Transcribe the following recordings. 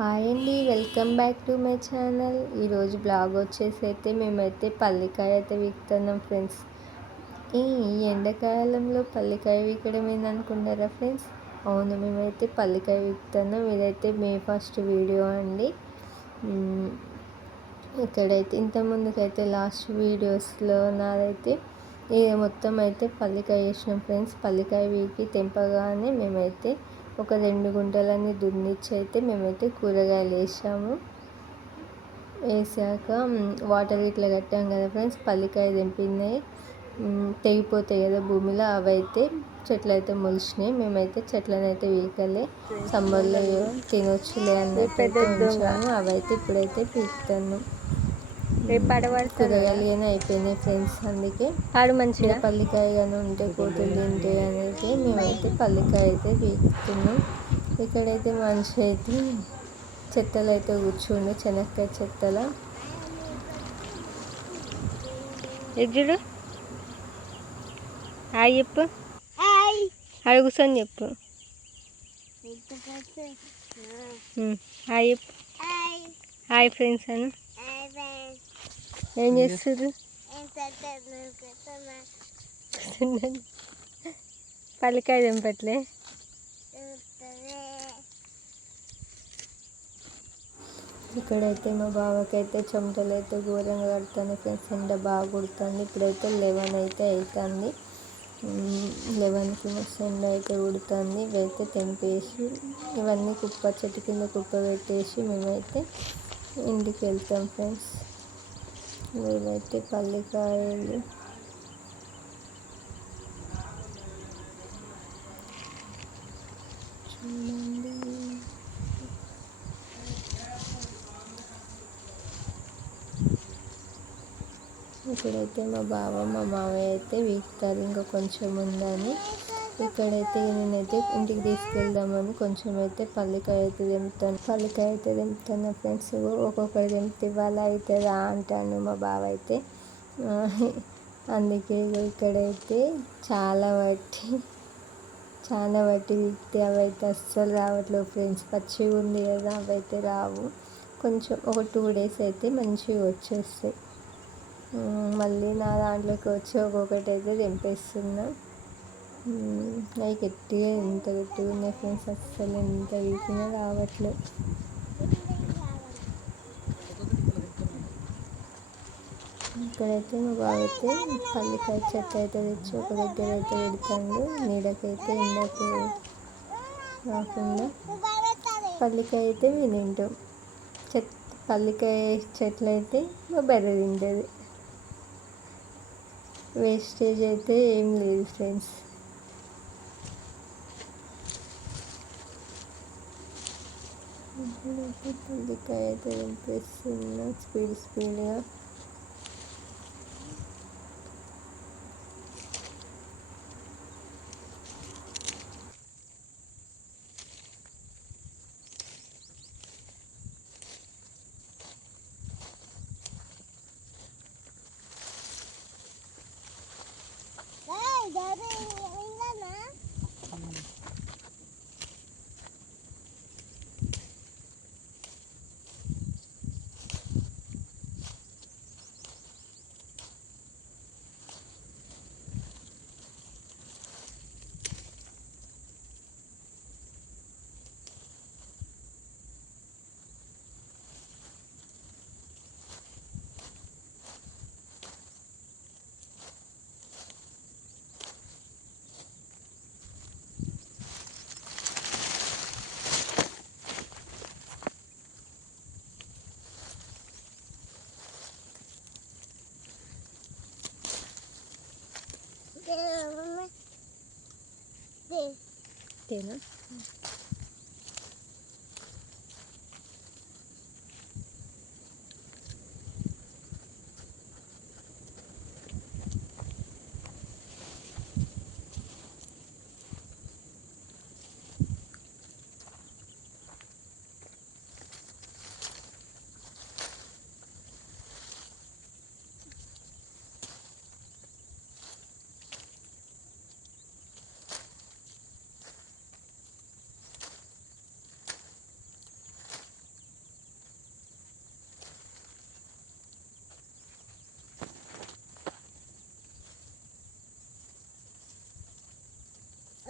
Hi అండి welcome back to my channel. ఈరోజు blog వచ్చేసి అయితే మేమైతే పల్లికాయ అయితే వీక్తున్నాం ఫ్రెండ్స్. ఈ ఎండాకాలంలో పల్లికాయ వీకడం ఏందనుకున్నారా ఫ్రెండ్స్? అవును మేమైతే పల్లికాయ వీక్తున్నాం. ఇదైతే మే ఫస్ట్ వీడియో అండి. ఇక్కడైతే ఇంత ముందుకైతే లాస్ట్ వీడియోస్లో నాదైతే ఇది మొత్తం అయితే పల్లికాయ వేసినాం ఫ్రెండ్స్. పల్లికాయ వీకి తెంపగానే మేమైతే ఒక రెండు గుంటలన్నీ దున్నిచ్చి అయితే మేమైతే కూరగాయలు వేసాము. వేసాక వాటర్ ఇట్లా కట్టాం కదా ఫ్రెండ్స్ పల్లికాయ తెంపినాయి. తెగిపోతాయి కదా భూమిలో అవైతే చెట్లు అయితే మొలిచినాయి. మేమైతే చెట్లను అయితే వీకలే సమ్మర్లో తినొచ్చులే అన్నట్టు ఉంచాము. అవైతే ఇప్పుడైతే పీకుతాను కూరగాయలు కానీ అయిపోయినాయి ఫ్రెండ్స్ అందుకే. ఆడు మంచిగా. పల్లికాయ కానీ ఉంటే కోతులు తింటే అనేది మేమైతే పల్లికాయ అయితే పీకుతున్నాం ఇక్కడైతే మనిషి అయితే చెత్తలు అయితే కూర్చుండు చెనక్కాయ చెత్తల. ఎదురు హాయ్ చెప్పు. కూర్చొని చెప్పు. హాయ్ చెప్పు. హాయ్. ఫ్రెండ్స్ అను. ఏం చేస్తారు పల్లికాయ తెంపట్లే ఇక్కడైతే మా బావకి అయితే చెమటలు అయితే ఘోరంగా కడుతుంది ఫ్రెండ్స్ ఎండ బాగా కుడుతుంది. ఇప్పుడైతే లెవెన్ అయితే అవుతుంది లెవెన్కి మస్తు ఎండ అయితే కుడుతుంది. ఇవైతే తెంపేసి ఇవన్నీ కుప్ప చెట్టు కింద కుప్ప పెట్టేసి మేమైతే ఇంటికి వెళ్తాం ఫ్రెండ్స్. ఇవైతే పల్లికాయలు. చూడండి. ఇక్కడైతే మా బావ మా మామయ్య అయితే వీక్తారు. ఇంకా కొంచెం ఉందని. ఇక్కడైతే నేనైతే ఇంటికి తీసుకెళ్దామని కొంచెం అయితే పల్లికాయ అయితే తెంపుతాను. పల్లికాయ అయితే తెంపుతాను ఫ్రెండ్స్ ఒక్కొక్కటి తెంపితే ఇవాళ అవుతుందా అంటాను మా బావ అయితే అందుకే ఇక్కడైతే చాలా బట్టి చాలా బట్టి వీక్తే అవి అయితే అస్సలు రావట్లేదు ఫ్రెండ్స్. పచ్చిగా ఉంది కదా అవి అయితే రావు. కొంచెం ఒక టూ డేస్ అయితే మంచిగా వచ్చేస్తాయి. మళ్ళీ నా దాంట్లోకి వచ్చి ఒక్కొక్కటి అయితే తెంపేస్తున్నాను అవి గట్టిగా ఎంత గట్టిగా ఉన్నాయి ఫ్రెండ్స్ అస్సలు ఎంత వీకినా రావట్లేదు. ఇక్కడైతే మా బాబైతే పల్లికాయ చెట్టు అయితే తెచ్చి ఒక దగ్గర అయితే పెడతాడు. నీడకైతే ఎండకు రాకుండా పల్లికాయ అయితే మేము తింటాం చెట్ పల్లికాయ చెట్లు అయితే మా బెర్ర తింటుంది. వేస్టేజ్ అయితే ఏం లేదు ఫ్రెండ్స్. పల్లికాయ అయితే తినిపిస్తున్నా స్పీడ్ స్పీడ్గా 给我给给呢？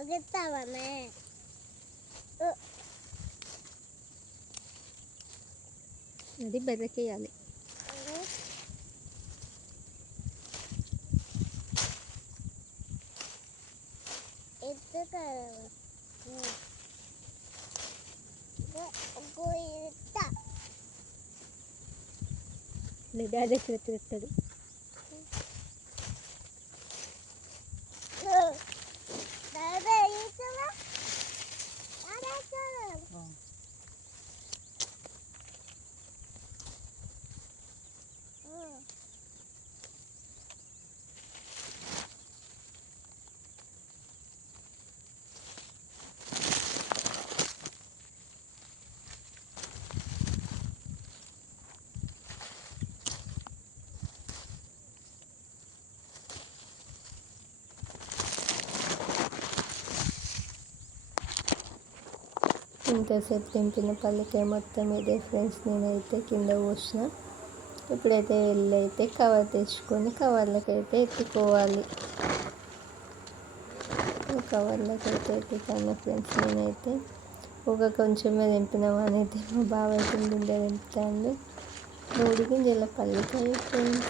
తేనా ఒకతావనే అది బెర్రకేయాలి లేదా అదే తిరుగుతాడు? Bye, guys. ఇంతసేపు తెంపిన పళ్ళకే మొత్తం ఇదే ఫ్రెండ్స్. నేనైతే కింద పోసిన ఇప్పుడైతే వెళ్ళి అయితే కవర్ తెచ్చుకొని కవర్లకైతే అయితే ఎత్తుకోవాలి కవర్లకైతే అయితే ఎత్తుతాను ఫ్రెండ్స్. నేనైతే ఒక కొంచెమే తెంపినామా అయితే మా బాబాయ్ అయితే నిండా తెంపుతాను మూడు గింజల పళ్ళకాయ ఫ్రెండ్స్.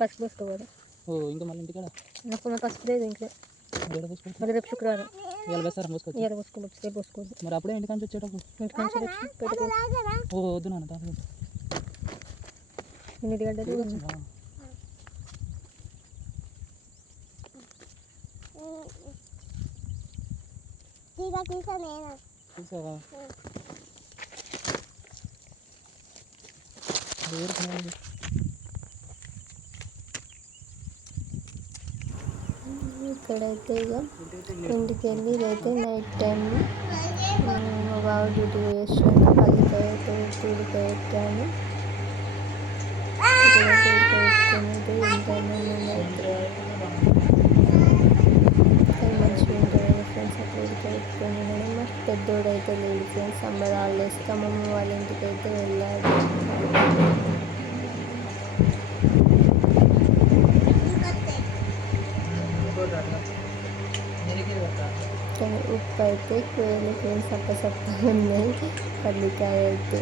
పసుపు పోసుకోవాలి. ఓ ఇంకా మళ్ళీ ఇంటికాడ? నాకు పసుపు లేదు మళ్ళీ రేపు శుక్రవారం. ఇవాళ వేస్తారా పోసుకోవచ్చు? ఇవాళ పోసుకోవచ్చు రేపు పోసుకోవద్దు మరి అప్పుడే ఇంటికి నుంచి వచ్చేటప్పుడు? ఇంటి నుంచి వచ్చి పెట్టుకో. ఓ వద్దు నాన్న తాత ఎనిమిది గంటలు చూసావా ఊరుకున్నాను ఇక్కడైతే ఇక ఇంటికి వెళ్ళి ఇదైతే నైట్ టైం మా బావ డ్యూటీ చేసినాక పల్లికాయ అయితే పెట్టి పెట్టాను ఇక్కడైతే ఉడకబెట్టుకొని అయితే మంచిగా ఉంటుంది ఫ్రెండ్స్ అట్లా ఉడకబెట్టుకొని తినడం మాకు పెద్దోడు అయితే లేడు ఫ్రెండ్స్ సమ్మర్ హాలిడేస్ అమ్మమ్మ వాళ్ళ ఇంటికి అయితే వెళ్ళాలి కానీ అయితే కోయలు ఫ్రెండ్స్ సప్ప సప్పగా ఉన్నాయి. పల్లికాయ అయితే.